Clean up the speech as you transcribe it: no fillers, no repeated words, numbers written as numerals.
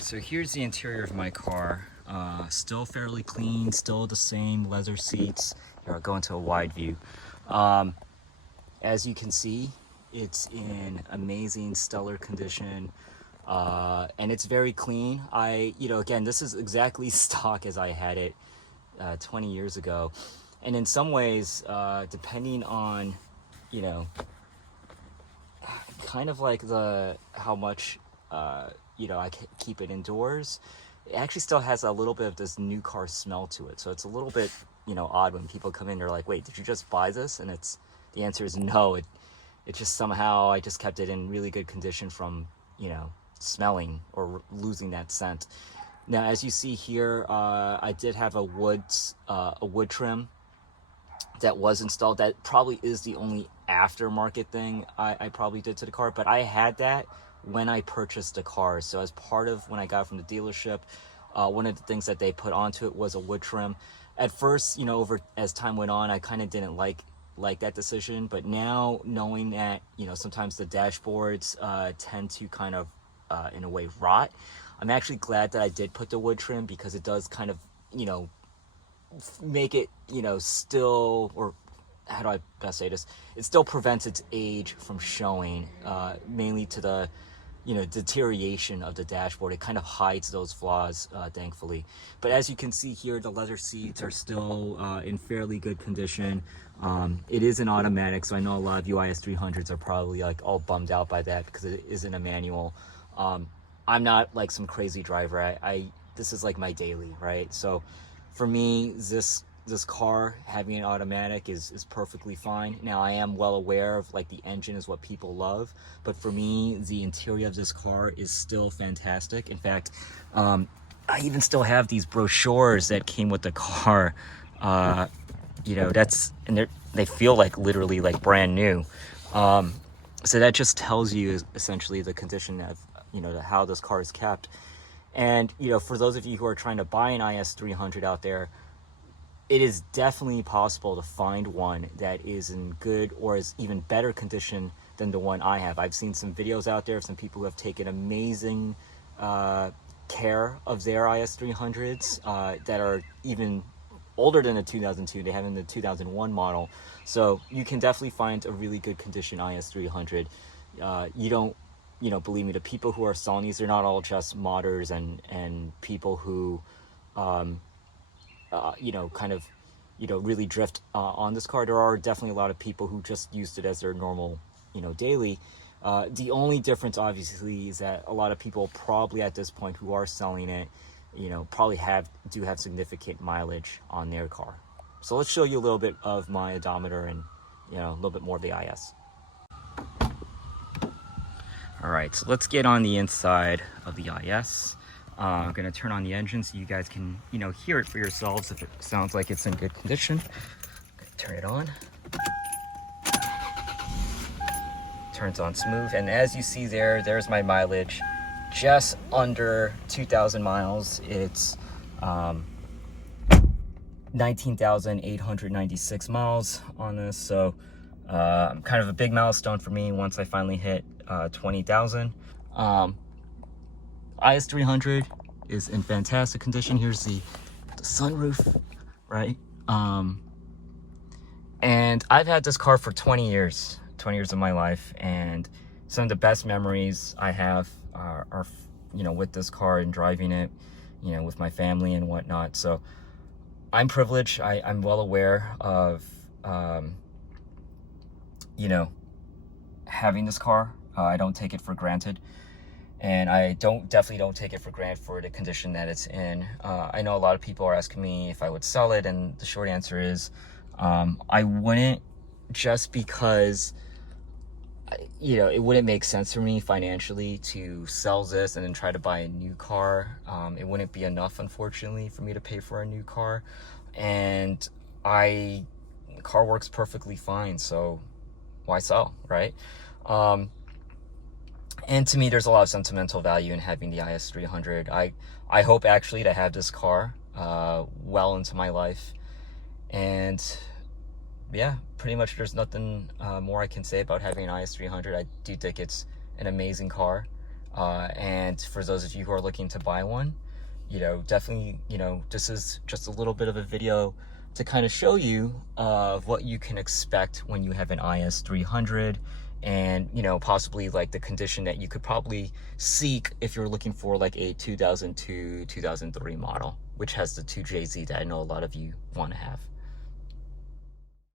Alright, so here's the interior of my car. Still fairly clean, still the same leather seats. Here, I'll go into a wide view. As you can see, it's in amazing, stellar condition. And it's very clean. Again, this is exactly stock as I had it 20 years ago. And in some ways, depending on, kind of like how much I keep it indoors, it actually still has a little bit of this new car smell to it. So it's a little bit odd when people come in, they're like, wait, did you just buy this? And the answer is no. It just somehow I just kept it in really good condition from smelling or losing that scent. Now, as you see here, I did have a wood trim that was installed. That probably is the only aftermarket thing I probably did to the car, but I had that when I purchased the car. So as part of when I got it from the dealership, one of the things that they put onto it was a wood trim. At first, as time went on, I kind of didn't like that decision, but now knowing that sometimes the dashboards tend to kind of in a way rot, I'm actually glad that I did put the wood trim, because it does kind of make it still, or how do I best say this, it still prevents its age from showing, mainly to the deterioration of the dashboard. It kind of hides those flaws, thankfully. But as you can see here, the leather seats are still in fairly good condition. It is an automatic, so I know a lot of you IS300s are probably like all bummed out by that, because it isn't a manual. I'm not like some crazy driver. This is like my daily, right? So for me, this car having an automatic is perfectly fine. Now, I am well aware of like the engine is what people love, but for me, the interior of this car is still fantastic. In fact, I even still have these brochures that came with the car. They feel like literally like brand new. So that just tells you essentially the condition of how this car is kept. And for those of you who are trying to buy an IS300 out there, it is definitely possible to find one that is in good or is even better condition than the one I have. I've seen some videos out there of some people who have taken amazing care of their IS300s that are even older than the 2002. They have in the 2001 model. So you can definitely find a really good condition IS300. Believe me, the people who are selling these, they're not all just modders and people who really drift on this car. There are definitely a lot of people who just used it as their normal, daily. The only difference, obviously, is that a lot of people probably at this point who are selling it, probably do have significant mileage on their car. So let's show you a little bit of my odometer and, a little bit more of the IS. All right, so let's get on the inside of the IS. I'm gonna turn on the engine so you guys can, hear it for yourselves if it sounds like it's in good condition. Turn it on. Turns on smooth, and as you see there's my mileage, just under 2,000 miles. It's 19,896 miles on this, so kind of a big milestone for me once I finally hit 20,000. IS300 is in fantastic condition. Here's the sunroof, right? And I've had this car for 20 years of my life, and some of the best memories I have are with this car and driving it, with my family and whatnot. So I'm privileged. I'm well aware of, having this car. I don't take it for granted. And I definitely don't take it for granted for the condition that it's in. I know a lot of people are asking me if I would sell it, and the short answer is I wouldn't, just because it wouldn't make sense for me financially to sell this and then try to buy a new car. It wouldn't be enough, unfortunately, for me to pay for a new car. And the car works perfectly fine, so why sell, right? And to me, there's a lot of sentimental value in having the IS300. I hope actually to have this car well into my life. And yeah, pretty much there's nothing more I can say about having an IS300. I do think it's an amazing car. And for those of you who are looking to buy one, definitely, this is just a little bit of a video to kind of show you what you can expect when you have an IS300, and possibly like the condition that you could probably seek if you're looking for like a 2002 2003 model, which has the 2JZ that I know a lot of you want to have.